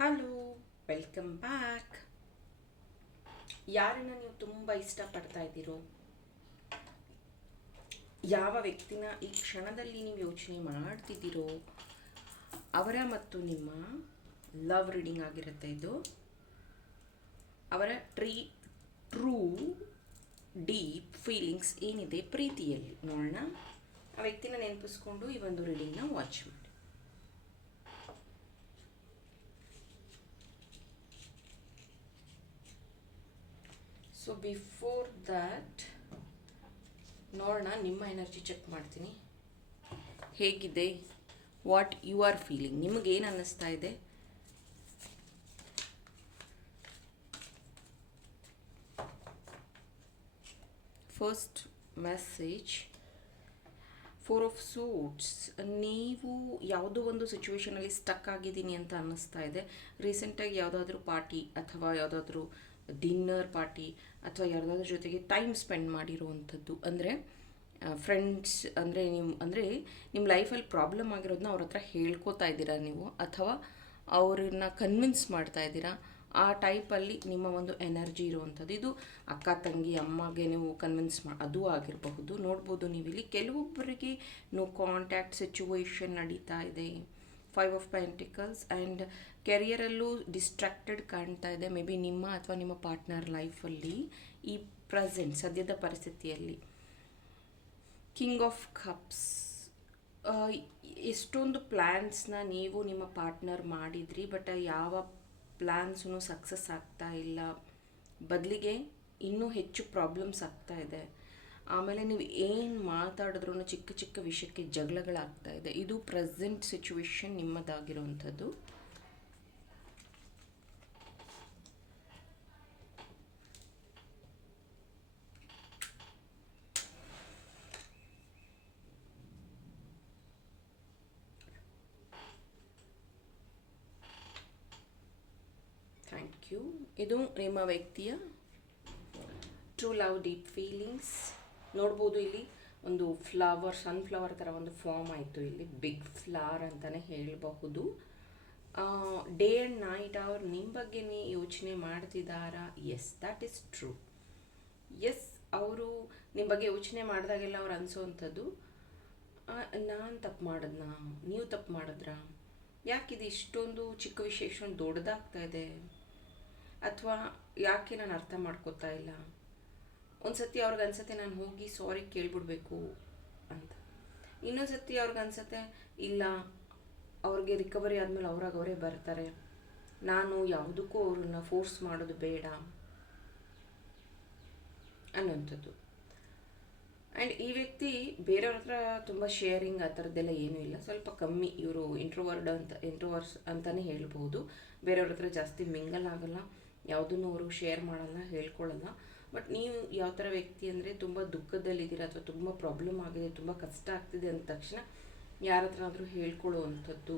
Hello, welcome back. ಯಾರನ್ನ ನೀವು ತುಂಬ ಇಷ್ಟಪಡ್ತಾ ಇದ್ದೀರೋ, ಯಾವ ವ್ಯಕ್ತಿನ ಈ ಕ್ಷಣದಲ್ಲಿ ನೀವು ಯೋಚನೆ ಮಾಡ್ತಿದ್ದೀರೋ, ಅವರ ಮತ್ತು ನಿಮ್ಮ ಲವ್ ರೀಡಿಂಗ್ ಆಗಿರುತ್ತೆ ಇದು. ಅವರ ಟ್ರೂ ಡೀಪ್ ಫೀಲಿಂಗ್ಸ್ ಏನಿದೆ ಪ್ರೀತಿಯಲ್ಲಿ ನೋಡೋಣ. ಆ ವ್ಯಕ್ತಿನ ನೆನಪಿಸ್ಕೊಂಡು ಈ ಒಂದು ರೀಡಿಂಗ್ನ ವಾಚ್ ಮಾಡಿ. ಸೊ ಬಿಫೋರ್ ದ್ಯಾಟ್ ನೋಡೋಣ, ನಿಮ್ಮ ಎನರ್ಜಿ ಚೆಕ್ ಮಾಡ್ತೀನಿ. ಹೇಗಿದೆ, ವಾಟ್ ಯು ಆರ್ ಫೀಲಿಂಗ್, ನಿಮಗೇನು ಅನ್ನಿಸ್ತಾ ಇದೆ? First message, 4 of suits. ನೀವು ಯಾವುದೋ ಒಂದು ಸಿಚುವೇಶನಲ್ಲಿ ಸ್ಟಕ್ ಆಗಿದ್ದೀನಿ ಅಂತ ಅನ್ನಿಸ್ತಾ ಇದೆ. ರೀಸೆಂಟಾಗಿ ಯಾವುದಾದ್ರೂ ಪಾರ್ಟಿ ಅಥವಾ ಯಾವುದಾದ್ರೂ ಡಿನ್ನರ್ ಪಾರ್ಟಿ ಅಥವಾ ಯಾರ್ದಾದ್ರ ಜೊತೆಗೆ ಟೈಮ್ ಸ್ಪೆಂಡ್ ಮಾಡಿರುವಂಥದ್ದು. ಅಂದರೆ ಫ್ರೆಂಡ್ಸ್ ನಿಮ್ಮ ಲೈಫಲ್ಲಿ ಪ್ರಾಬ್ಲಮ್ ಆಗಿರೋದನ್ನ ಅವ್ರ ಹತ್ರ ಹೇಳ್ಕೊತಾ ಇದ್ದೀರಾ ನೀವು, ಅಥವಾ ಅವ್ರನ್ನ ಕನ್ವಿನ್ಸ್ ಮಾಡ್ತಾ ಇದ್ದೀರಾ. ಆ ಟೈಪಲ್ಲಿ ನಿಮ್ಮ ಒಂದು ಎನರ್ಜಿ ಇರುವಂಥದ್ದು. ಇದು ಅಕ್ಕ ತಂಗಿ ಅಮ್ಮಗೆ ನೀವು ಕನ್ವಿನ್ಸ್ ಅದು ಆಗಿರಬಹುದು. ನೋಡ್ಬೋದು ನೀವಿಲ್ಲಿ ಕೆಲವೊಬ್ಬರಿಗೆ ನೋ ಕಾಂಟ್ಯಾಕ್ಟ್ ಸಿಚುವೇಶನ್ ನಡೀತಾ ಇದೆ. 5 ಆಫ್ ಪೆಂಟಿಕಲ್ಸ್ ಆ್ಯಂಡ್ ಕೆರಿಯರಲ್ಲೂ ಡಿಸ್ಟ್ರಾಕ್ಟೆಡ್ ಕಾಣ್ತಾ ಇದೆ. ಮೇ ಬಿ ನಿಮ್ಮ ಅಥವಾ ನಿಮ್ಮ ಪಾರ್ಟ್ನರ್ ಲೈಫಲ್ಲಿ ಈ ಪ್ರೆಸೆಂಟ್ ಸದ್ಯದ ಪರಿಸ್ಥಿತಿಯಲ್ಲಿ. ಕಿಂಗ್ ಆಫ್ ಕಪ್ಸ್, ಎಷ್ಟೊಂದು ಪ್ಲ್ಯಾನ್ಸ್ನ ನೀವು ನಿಮ್ಮ ಪಾರ್ಟ್ನರ್ ಮಾಡಿದ್ರಿ, ಬಟ್ ಯಾವ ಪ್ಲ್ಯಾನ್ಸೂ ಸಕ್ಸಸ್ ಆಗ್ತಾ ಇಲ್ಲ. ಬದಲಿಗೆ ಇನ್ನೂ ಹೆಚ್ಚು ಪ್ರಾಬ್ಲಮ್ಸ್ ಆಗ್ತಾ ಇದೆ. ಆಮೇಲೆ ನೀವು ಏನು ಮಾತಾಡಿದ್ರೂ ಚಿಕ್ಕ ಚಿಕ್ಕ ವಿಷಯಕ್ಕೆ ಜಗಳಗಳಾಗ್ತಾ ಇದೆ. ಇದು ಪ್ರೆಸೆಂಟ್ ಸಿಚುವೇಶನ್ ನಿಮ್ಮದಾಗಿರುವಂಥದ್ದು. Thank you. ಇದು ನಿಮ್ಮ ವ್ಯಕ್ತಿಯ ಟ್ರೂ ಲವ್ ಡೀಪ್ ಫೀಲಿಂಗ್ಸ್. ನೋಡ್ಬೋದು ಇಲ್ಲಿ ಒಂದು ಫ್ಲವರ್, ಸನ್ಫ್ಲವರ್ ಥರ ಒಂದು ಫಾರ್ಮ್ ಆಯಿತು. ಇಲ್ಲಿ ಬಿಗ್ ಫ್ಲವರ್ ಅಂತಲೇ ಹೇಳಬಹುದು. ಡೇ ಆ್ಯಂಡ್ ನೈಟ್ ಅವ್ರು ನಿಮ್ಮ ಬಗ್ಗೆನೇ ಯೋಚನೆ ಮಾಡ್ತಿದ್ದಾರಾ? Yes, that is true. Yes, ಅವರು ನಿಮ್ಮ ಬಗ್ಗೆ ಯೋಚನೆ ಮಾಡಿದಾಗೆಲ್ಲ ಅವ್ರು ಅನಿಸೋವಂಥದ್ದು, ನಾನು ತಪ್ಪು ಮಾಡಿದ್ನಾ, ನೀವು ತಪ್ಪು ಮಾಡಿದ್ರಾ, ಯಾಕಿದು ಇಷ್ಟೊಂದು ಚಿಕ್ಕ ವಿಷಯ ಇಷ್ಟೊಂದು ದೊಡ್ಡದಾಗ್ತಾ ಇದೆ, ಅಥವಾ ಯಾಕೆ ನಾನು ಅರ್ಥ ಮಾಡ್ಕೋತಾ ಇಲ್ಲ. ಒಂದು ಸತಿ ಅವ್ರಿಗೆ ಅನ್ಸತ್ತೆ ನಾನು ಹೋಗಿ ಸಾರಿ ಕೇಳ್ಬಿಡ್ಬೇಕು ಅಂತ. ಇನ್ನೊಂದು ಸತಿ ಅವ್ರಿಗೆ ಅನ್ಸತ್ತೆ ಇಲ್ಲ, ಅವ್ರಿಗೆ ರಿಕವರಿ ಆದಮೇಲೆ ಅವರೇ ಬರ್ತಾರೆ, ನಾನು ಯಾವುದಕ್ಕೂ ಅವ್ರನ್ನ ಫೋರ್ಸ್ ಮಾಡೋದು ಬೇಡ ಅನ್ನೋಂಥದ್ದು. ಆ್ಯಂಡ್ ಈ ವ್ಯಕ್ತಿ ಬೇರೆಯವ್ರ ಹತ್ರ ತುಂಬ ಶೇರಿಂಗ್ ಆ ಥರದ್ದೆಲ್ಲ ಏನೂ ಇಲ್ಲ, ಸ್ವಲ್ಪ ಕಮ್ಮಿ. ಇವರು ಇಂಟ್ರೋವರ್ಸ್ ಅಂತಲೇ ಹೇಳ್ಬೋದು. ಬೇರೆಯವ್ರ ಹತ್ರ ಜಾಸ್ತಿ ಮಿಂಗಲ್ ಆಗಲ್ಲ, ಯಾವುದನ್ನು ಅವರು ಶೇರ್ ಮಾಡಲ್ಲ, ಹೇಳ್ಕೊಳ್ಳಲ್ಲ. ಬಟ್ ನೀವು ಯಾವ ಥರ ವ್ಯಕ್ತಿ ಅಂದರೆ ತುಂಬ ದುಃಖದಲ್ಲಿದ್ದೀರ ಅಥವಾ ತುಂಬ ಪ್ರಾಬ್ಲಮ್ ಆಗಿದೆ, ತುಂಬ ಕಷ್ಟ ಆಗ್ತಿದೆ ಅಂದ ತಕ್ಷಣ ಯಾರ ಹತ್ರನಾದರೂ ಹೇಳ್ಕೊಳ್ಳುವಂಥದ್ದು.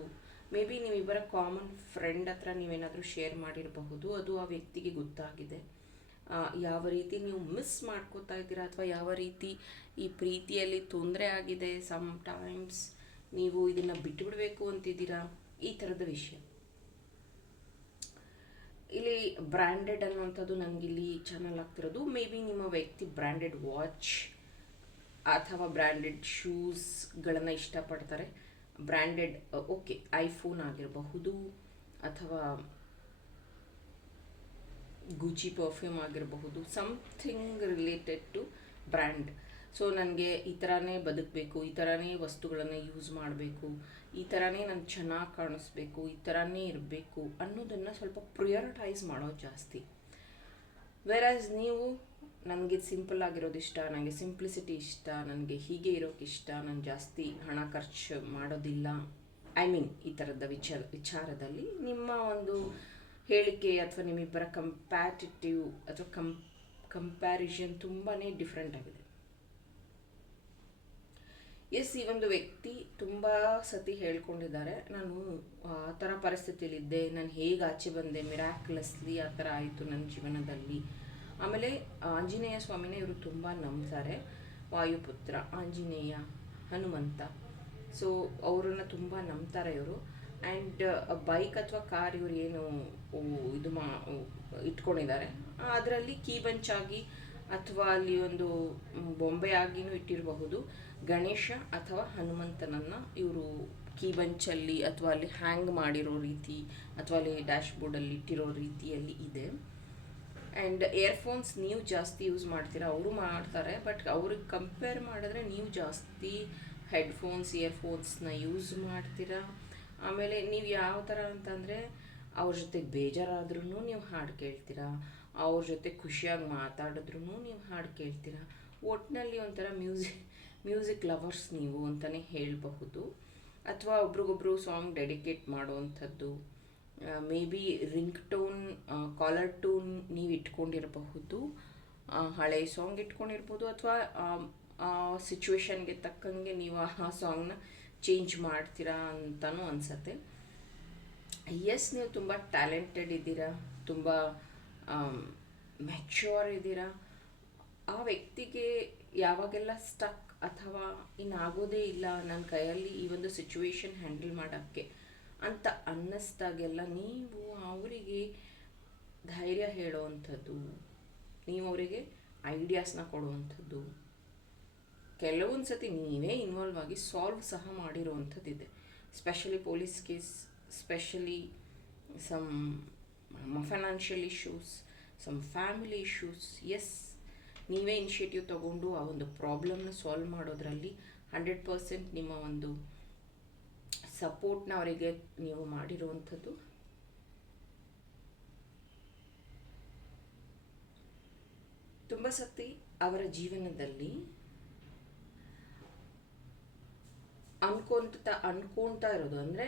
ಮೇ ಬಿ ನೀವಿಬ್ಬರ ಕಾಮನ್ ಫ್ರೆಂಡ್ ಹತ್ರ ನೀವೇನಾದರೂ ಶೇರ್ ಮಾಡಿರಬಹುದು. ಅದು ಆ ವ್ಯಕ್ತಿಗೆ ಗೊತ್ತಾಗಿದೆ. ಯಾವ ರೀತಿ ನೀವು ಮಿಸ್ ಮಾಡ್ಕೋತಾ ಇದ್ದೀರಾ ಅಥವಾ ಯಾವ ರೀತಿ ಈ ಪ್ರೀತಿಯಲ್ಲಿ ತೊಂದರೆ ಆಗಿದೆ, ಸಮ್ ಟೈಮ್ಸ್ ನೀವು ಇದನ್ನು ಬಿಟ್ಟುಬಿಡಬೇಕು ಅಂತಿದ್ದೀರಾ, ಈ ಥರದ ವಿಷಯ. ಇಲ್ಲಿ ಬ್ರ್ಯಾಂಡೆಡ್ ಅನ್ನುವಂಥದ್ದು ನನಗಿಲ್ಲಿ ಚಾನಲ್ ಆಗ್ತಿರೋದು. ಮೇ ಬಿ ನಿಮ್ಮ ವ್ಯಕ್ತಿ ಬ್ರ್ಯಾಂಡೆಡ್ ವಾಚ್ ಅಥವಾ ಬ್ರ್ಯಾಂಡೆಡ್ ಶೂಸ್ಗಳನ್ನು ಇಷ್ಟಪಡ್ತಾರೆ. ಬ್ರ್ಯಾಂಡೆಡ್ ಓಕೆ, ಐಫೋನ್ ಆಗಿರಬಹುದು, ಅಥವಾ ಗುಚಿ ಪರ್ಫ್ಯೂಮ್ ಆಗಿರಬಹುದು, something related to brand. So ನನಗೆ ಈ ಥರನೇ ಬದುಕಬೇಕು, ಈ ಥರನೇ ವಸ್ತುಗಳನ್ನು ಯೂಸ್ ಮಾಡಬೇಕು, ಈ ಥರನೇ ನಾನು ಚೆನ್ನಾಗಿ ಕಾಣಿಸ್ಬೇಕು, ಈ ಥರನೇ ಇರಬೇಕು ಅನ್ನೋದನ್ನು ಸ್ವಲ್ಪ ಪ್ರಿಯಾರಿಟೈಸ್ ಮಾಡೋದು ಜಾಸ್ತಿ. ವೆರಾಸ್ ನೀವು ನನಗೆ ಸಿಂಪಲ್ ಆಗಿರೋದು ಇಷ್ಟ, ನನಗೆ ಸಿಂಪ್ಲಿಸಿಟಿ ಇಷ್ಟ, ನನಗೆ ಹೀಗೆ ಇರೋಕ್ಕೆ ಇಷ್ಟ, ನಾನು ಜಾಸ್ತಿ ಹಣ ಖರ್ಚು ಮಾಡೋದಿಲ್ಲ, ಈ ಥರದ ವಿಚಾರದಲ್ಲಿ ನಿಮ್ಮ ಒಂದು ಹೇಳಿಕೆ ಅಥವಾ ನಿಮ್ಮಿಬ್ಬರ ಕಂಪ್ಯಾಟಿಟಿವ್ ಅಥವಾ ಕಂಪ್ಯಾರಿಸನ್ ತುಂಬಾ ಡಿಫ್ರೆಂಟ್ ಆಗಿದೆ. ಎಸ್, ಈ ಒಂದು ವ್ಯಕ್ತಿ ತುಂಬ ಸತಿ ಹೇಳ್ಕೊಂಡಿದ್ದಾರೆ, ನಾನು ಆ ಥರ ಪರಿಸ್ಥಿತಿಯಲ್ಲಿದ್ದೆ, ನಾನು ಹೇಗೆ ಆಚೆ ಬಂದೆ, ಮಿರಾಕ್ಯುಲಸ್ಲಿ ಆ ಥರ ಆಯಿತು ನನ್ನ ಜೀವನದಲ್ಲಿ. ಆಮೇಲೆ ಆಂಜನೇಯ ಸ್ವಾಮಿನ ಇವರು ತುಂಬ ನಂಬ್ತಾರೆ. ವಾಯುಪುತ್ರ ಆಂಜನೇಯ, ಹನುಮಂತ. ಸೊ ಅವರನ್ನು ತುಂಬ ನಂಬ್ತಾರೆ ಇವರು. ಆ್ಯಂಡ್ ಬೈಕ್ ಅಥವಾ ಕಾರ್ ಇವ್ರು ಏನು ಇದು ಇಟ್ಕೊಂಡಿದ್ದಾರೆ, ಅದರಲ್ಲಿ ಕೀ ಬಂಚಾಗಿ ಅಥವಾ ಅಲ್ಲಿ ಒಂದು ಬೊಂಬೆ ಆಗಿನೂ ಇಟ್ಟಿರಬಹುದು. ಗಣೇಶ ಅಥವಾ ಹನುಮಂತನನ್ನು ಇವರು ಕೀ ಬಂಚಲ್ಲಿ ಅಥವಾ ಅಲ್ಲಿ ಹ್ಯಾಂಗ್ ಮಾಡಿರೋ ರೀತಿ ಅಥವಾ ಅಲ್ಲಿ ಡ್ಯಾಶ್ ಬೋರ್ಡಲ್ಲಿ ಇಟ್ಟಿರೋ ರೀತಿಯಲ್ಲಿ ಇದೆ. ಆ್ಯಂಡ್ ಇಯರ್ಫೋನ್ಸ್ ನೀವು ಜಾಸ್ತಿ ಯೂಸ್ ಮಾಡ್ತೀರಾ, ಅವರು ಮಾಡ್ತಾರೆ, ಬಟ್ ಅವ್ರಿಗೆ ಕಂಪೇರ್ ಮಾಡಿದ್ರೆ ನೀವು ಜಾಸ್ತಿ ಹೆಡ್ಫೋನ್ಸ್ ಇಯರ್ಫೋನ್ಸ್ನ ಯೂಸ್ ಮಾಡ್ತೀರಾ. ಆಮೇಲೆ ನೀವು ಯಾವ ಥರ ಅಂತಂದರೆ ಅವ್ರ ಜೊತೆ ಬೇಜಾರಾದ್ರೂ ನೀವು ಹಾಡು ಕೇಳ್ತೀರಾ, ಅವ್ರ ಜೊತೆ ಖುಷಿಯಾಗಿ ಮಾತಾಡಿದ್ರೂ ನೀವು ಹಾಡು ಕೇಳ್ತೀರಾ. ಒಟ್ಟಿನಲ್ಲಿ ಒಂಥರ ಮ್ಯೂಸಿಕ್ ಲವರ್ಸ್ ನೀವು ಅಂತಲೇ ಹೇಳಬಹುದು. ಅಥವಾ ಒಬ್ರಿಗೊಬ್ರು ಸಾಂಗ್ ಡೆಡಿಕೇಟ್ ಮಾಡುವಂಥದ್ದು, maybe ringtone, caller tune ನೀವು ಇಟ್ಕೊಂಡಿರಬಹುದು, ಹಳೆ ಸಾಂಗ್ ಇಟ್ಕೊಂಡಿರ್ಬೋದು, ಅಥವಾ ಆ ಸಿಚುವೇಶನ್ಗೆ ತಕ್ಕಂಗೆ ನೀವು ಆ ಸಾಂಗ್ನ ಚೇಂಜ್ ಮಾಡ್ತೀರಾ ಅಂತಲೂ ಅನಿಸತ್ತೆ. ಎಸ್, ನೀವು ತುಂಬ ಟ್ಯಾಲೆಂಟೆಡ್ ಇದ್ದೀರಾ, ತುಂಬ ಮೆಚ್ಯೂರ್ ಇದ್ದೀರಾ. ಆ ವ್ಯಕ್ತಿಗೆ ಯಾವಾಗೆಲ್ಲ ಸ್ಟಕ್ ಅಥವಾ ಇನ್ನಾಗೋದೇ ಇಲ್ಲ ನನ್ನ ಕೈಯಲ್ಲಿ ಈ ಒಂದು ಸಿಚುವೇಶನ್ ಹ್ಯಾಂಡಲ್ ಮಾಡೋಕ್ಕೆ ಅಂತ ಅನ್ನಿಸ್ದಾಗೆಲ್ಲ ನೀವು ಅವರಿಗೆ ಧೈರ್ಯ ಹೇಳೋವಂಥದ್ದು, ನೀವು ಅವರಿಗೆ ಐಡಿಯಾಸ್ನ ಕೊಡುವಂಥದ್ದು, ಕೆಲವೊಂದು ಸತಿ ನೀವೇ ಇನ್ವಾಲ್ವ್ ಆಗಿ ಸಾಲ್ವ್ ಸಹ ಮಾಡಿರುವಂಥದ್ದಿದೆ. Specially police case, specially some financial issues, some family issues. Yes, ನೀವೇ ಇನಿಷಿಯೇಟಿವ್ ತಗೊಂಡು ಆ ಒಂದು ಪ್ರಾಬ್ಲಮ್ನ ಸಾಲ್ವ್ ಮಾಡೋದ್ರಲ್ಲಿ 100% ನಿಮ್ಮ ಒಂದು ಸಪೋರ್ಟ್ನ ಅವರಿಗೆ ನೀವು ಮಾಡಿರುವಂಥದ್ದು. ತುಂಬ ಸತಿ ಅವರ ಜೀವನದಲ್ಲಿ ಅನ್ಕೊಳ್ತಾ ಇರೋದು ಅಂದರೆ,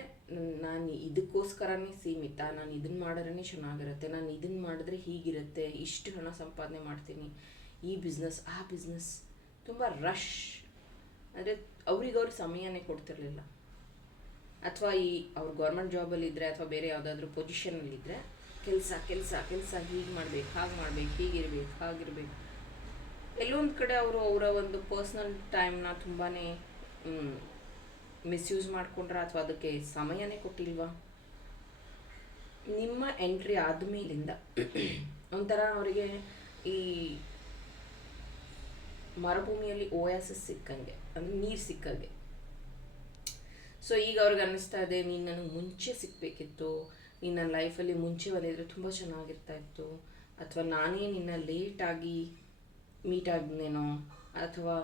ನಾನು ಇದಕ್ಕೋಸ್ಕರನೇ ಸೀಮಿತ, ನಾನು ಇದನ್ನು ಮಾಡಿದ್ರೇ ಚೆನ್ನಾಗಿರುತ್ತೆ, ನಾನು ಇದನ್ನು ಮಾಡಿದ್ರೆ ಹೀಗಿರುತ್ತೆ, ಇಷ್ಟು ಹಣ ಸಂಪಾದನೆ ಮಾಡ್ತೀನಿ, ಈ ಬಿಸ್ನೆಸ್ ಆ ಬಿಸ್ನೆಸ್. ತುಂಬ ರಶ್ ಅಂದರೆ ಅವ್ರಿಗೆ ಸಮಯನೇ ಕೊಡ್ತಿರ್ಲಿಲ್ಲ. ಅಥವಾ ಅವ್ರು ಗೌರ್ಮೆಂಟ್ ಜಾಬಲ್ಲಿ ಇದ್ದರೆ ಅಥವಾ ಬೇರೆ ಯಾವುದಾದ್ರೂ ಪೊಸಿಷನಲ್ಲಿದ್ದರೆ ಕೆಲಸ ಕೆಲಸ ಕೆಲಸ, ಹೀಗೆ ಮಾಡಬೇಕು, ಹಾಗೆ ಮಾಡಬೇಕು, ಹೀಗಿರ್ಬೇಕು, ಹಾಗಿರ್ಬೇಕು. ಎಲ್ಲೊಂದು ಕಡೆ ಅವರು ಅವರ ಒಂದು ಪರ್ಸ್ನಲ್ ಟೈಮ್ನ ತುಂಬಾ ಮಿಸ್ಯೂಸ್ ಮಾಡಿಕೊಂಡ್ರೆ ಅಥವಾ ಅದಕ್ಕೆ ಸಮಯನೇ ಕೊಟ್ಟಿಲ್ವಾ? ನಿಮ್ಮ ಎಂಟ್ರಿ ಆದಮೇಲಿಂದ ಒಂಥರ ಅವರಿಗೆ ಈ ಮರುಭೂಮಿಯಲ್ಲಿ ಓಯಾಸಿಸ್ ಸಿಕ್ಕಂಗೆ, ಅಂದರೆ ನೀರು ಸಿಕ್ಕಂಗೆ. ಸೊ ಈಗ ಅವ್ರಿಗೆ ಅನ್ನಿಸ್ತಾ ಇದೆ, ನೀನು ನನಗೆ ಮುಂಚೆ ಸಿಕ್ಕಬೇಕಿತ್ತು, ನೀನು ನನ್ನ ಲೈಫಲ್ಲಿ ಮುಂಚೆ ಬಂದಿದ್ರೆ ತುಂಬ ಚೆನ್ನಾಗಿರ್ತಾ ಇತ್ತು, ಅಥವಾ ನಾನೇ ನಿನ್ನ ಲೇಟಾಗಿ ಮೀಟ್ ಆಗಿದ್ನೇನೋ, ಅಥವಾ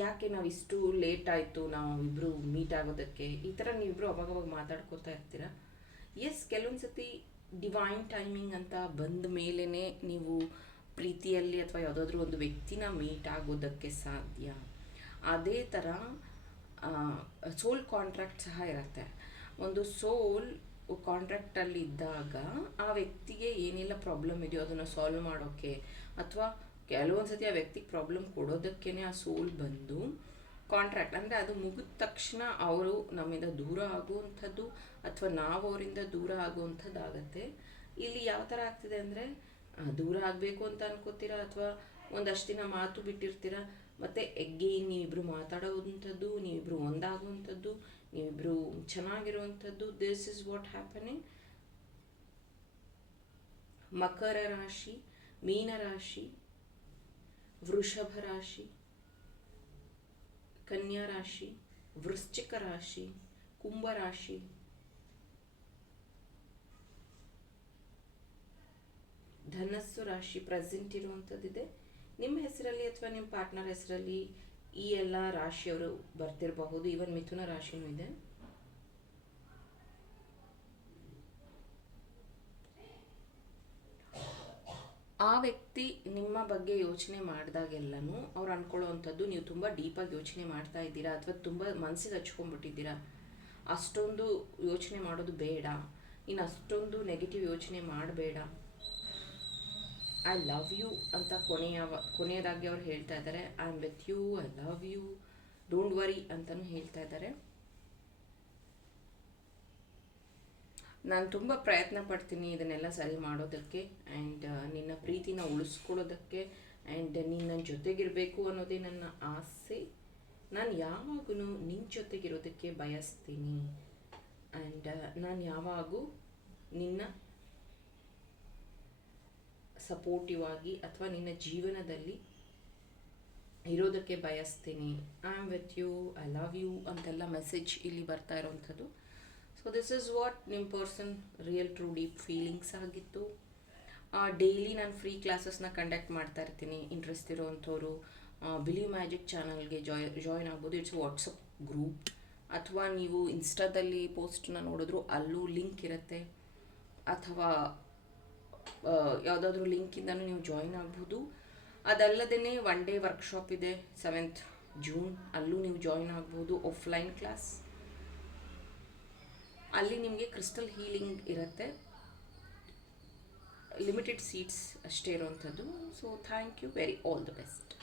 ಯಾಕೆ ನಾವು ಇಷ್ಟು ಲೇಟ್ ಆಯಿತು ನಾವಿಬ್ಬರು ಮೀಟ್ ಆಗೋದಕ್ಕೆ, ಈ ಥರ ನೀವಿಬ್ಬರು ಅವಾಗವಾಗ ಮಾತಾಡ್ಕೋತಾ ಇರ್ತೀರ. ಎಸ್, ಕೆಲವೊಂದು ಸತಿ ಡಿವೈನ್ ಟೈಮಿಂಗ್ ಅಂತ ಬಂದ ಮೇಲೇ ನೀವು ಪ್ರೀತಿಯಲ್ಲಿ ಅಥವಾ ಯಾವುದಾದ್ರೂ ಒಂದು ವ್ಯಕ್ತಿನ ಮೀಟ್ ಆಗೋದಕ್ಕೆ ಸಾಧ್ಯ. ಅದೇ ಥರ ಸೋಲ್ ಕಾಂಟ್ರಾಕ್ಟ್ ಸಹ ಇರುತ್ತೆ. ಒಂದು ಸೋಲ್ ಕಾಂಟ್ರಾಕ್ಟಲ್ಲಿ ಇದ್ದಾಗ ಆ ವ್ಯಕ್ತಿಗೆ ಏನೆಲ್ಲ ಪ್ರಾಬ್ಲಮ್ ಇದೆಯೋ ಅದನ್ನು ಸಾಲ್ವ್ ಮಾಡೋಕ್ಕೆ, ಅಥವಾ ಕೆಲವೊಂದು ಸತಿ ಆ ವ್ಯಕ್ತಿಗೆ ಪ್ರಾಬ್ಲಮ್ ಕೊಡೋದಕ್ಕೇ ಆ ಸೋಲ್ ಬಂದು ಕಾಂಟ್ರಾಕ್ಟ್ ಅಂದರೆ ಅದು ಮುಗಿದ ತಕ್ಷಣ ಅವರು ನಮ್ಮಿಂದ ದೂರ ಆಗುವಂಥದ್ದು ಅಥವಾ ನಾವು ಅವರಿಂದ ದೂರ ಆಗುವಂಥದ್ದು ಆಗುತ್ತೆ. ಇಲ್ಲಿ ಯಾವ ಥರ ಆಗ್ತಿದೆ ಅಂದರೆ, ದೂರ ಆಗಬೇಕು ಅಂತ ಅನ್ಕೋತೀರಾ, ಅಥವಾ ಒಂದಷ್ಟು ದಿನ ಮಾತು ಬಿಟ್ಟಿರ್ತೀರ, ಮತ್ತು ಎಗೇನ್ ನೀವಿಬ್ಬರು ಮಾತಾಡೋವಂಥದ್ದು, ನೀವಿಬ್ಬರು ಒಂದಾಗುವಂಥದ್ದು, ನೀವಿಬ್ಬರು ಚೆನ್ನಾಗಿರುವಂಥದ್ದು. This is what happening. ಮಕರ ರಾಶಿ, ಮೀನ ರಾಶಿ, ವೃಷಭ ರಾಶಿ, ಕನ್ಯಾ ರಾಶಿ, ವೃಶ್ಚಿಕ ರಾಶಿ, ಕುಂಭ ರಾಶಿ, ಧನಸ್ಸು ರಾಶಿ ಪ್ರೆಸೆಂಟ್ ಇರುವಂಥದ್ದಿದೆ. ನಿಮ್ಮ ಹೆಸರಲ್ಲಿ ಅಥವಾ ನಿಮ್ಮ ಪಾರ್ಟ್ನರ್ ಹೆಸರಲ್ಲಿ ಈ ಎಲ್ಲ ರಾಶಿಯವರು ಬರ್ತಿರಬಹುದು. ಈವನ್ ಮಿಥುನ ರಾಶಿನೂ ಇದೆ. ಆ ವ್ಯಕ್ತಿ ನಿಮ್ಮ ಬಗ್ಗೆ ಯೋಚನೆ ಮಾಡಿದಾಗೆಲ್ಲನೂ ಅವ್ರು ಅಂದ್ಕೊಳ್ಳೋವಂಥದ್ದು, ನೀವು ತುಂಬ ಡೀಪಾಗಿ ಯೋಚನೆ ಮಾಡ್ತಾ ಇದ್ದೀರಾ ಅಥವಾ ತುಂಬ ಮನಸ್ಸಿಗೆ ಹಚ್ಕೊಂಡ್ಬಿಟ್ಟಿದ್ದೀರಾ, ಅಷ್ಟೊಂದು ಯೋಚನೆ ಮಾಡೋದು ಬೇಡ, ಇನ್ನು ಅಷ್ಟೊಂದು ನೆಗೆಟಿವ್ ಯೋಚನೆ ಮಾಡಬೇಡ, ಐ ಲವ್ ಯು ಅಂತ ಕೊನೆಯದಾಗಿ ಅವ್ರು ಹೇಳ್ತಾ ಇದ್ದಾರೆ. I am with you, I love you, don't worry ಅಂತಲೂ ಹೇಳ್ತಾ ಇದ್ದಾರೆ. ನಾನು ತುಂಬ ಪ್ರಯತ್ನ ಪಡ್ತೀನಿ ಇದನ್ನೆಲ್ಲ ಸರಿ ಮಾಡೋದಕ್ಕೆ, ಆ್ಯಂಡ್ ನಿನ್ನ ಪ್ರೀತಿನ ಉಳಿಸ್ಕೊಳ್ಳೋದಕ್ಕೆ, ಆ್ಯಂಡ್ ನೀನು ನನ್ನ ಜೊತೆಗಿರಬೇಕು ಅನ್ನೋದೇ ನನ್ನ ಆಸೆ. ನಾನು ಯಾವಾಗೂ ನಿನ್ನ ಜೊತೆಗಿರೋದಕ್ಕೆ ಬಯಸ್ತೀನಿ. ಆ್ಯಂಡ್ ನಾನು ಯಾವಾಗೂ ನಿನ್ನ ಸಪೋರ್ಟಿವ್ ಆಗಿ ಅಥವಾ ನಿನ್ನ ಜೀವನದಲ್ಲಿ ಇರೋದಕ್ಕೆ ಬಯಸ್ತೀನಿ. I am with you, I love you ಅಂತೆಲ್ಲ ಮೆಸೇಜ್ ಇಲ್ಲಿ ಬರ್ತಾ ಇರೋವಂಥದ್ದು. ಸೊ ದಿಸ್ ಇಸ್ ವಾಟ್ ನಿಮ್ಮ person real true deep feelings ಆಗಿತ್ತು. ಡೈಲಿ ನಾನು ಫ್ರೀ ಕ್ಲಾಸಸ್ನ ಕಂಡಕ್ಟ್ ಮಾಡ್ತಾ ಇರ್ತೀನಿ. ಇಂಟ್ರೆಸ್ಟ್ ಇರೋವಂಥವ್ರು ಬಿಲೀವ್ ಮ್ಯಾಜಿಕ್ ಚಾನಲ್ಗೆ ಜಾಯ್ನ್ ಆಗ್ಬೋದು. ಇಟ್ಸ್ ವಾಟ್ಸಪ್ ಗ್ರೂಪ್, ಅಥವಾ ನೀವು ಇನ್ಸ್ಟಾದಲ್ಲಿ ಪೋಸ್ಟ್ನ ನೋಡಿದ್ರು ಅಲ್ಲೂ ಲಿಂಕ್ ಇರುತ್ತೆ, ಅಥವಾ ಯಾವುದಾದ್ರೂ ಲಿಂಕಿಂದನೂ ನೀವು ಜಾಯ್ನ್ ಆಗ್ಬೋದು. ಅದಲ್ಲದೇ 1 day ವರ್ಕ್ಶಾಪ್ ಇದೆ 7th June, ಅಲ್ಲೂ ನೀವು ಜಾಯ್ನ್ ಆಗ್ಬೋದು. ಆಫ್ಲೈನ್ ಕ್ಲಾಸ್, ಅಲ್ಲಿ ನಿಮಗೆ ಕ್ರಿಸ್ಟಲ್ ಹೀಲಿಂಗ್ ಇರುತ್ತೆ. ಲಿಮಿಟೆಡ್ ಸೀಟ್ಸ್ ಅಷ್ಟೇ ಇರೋವಂಥದ್ದು. So thank you, very all the best.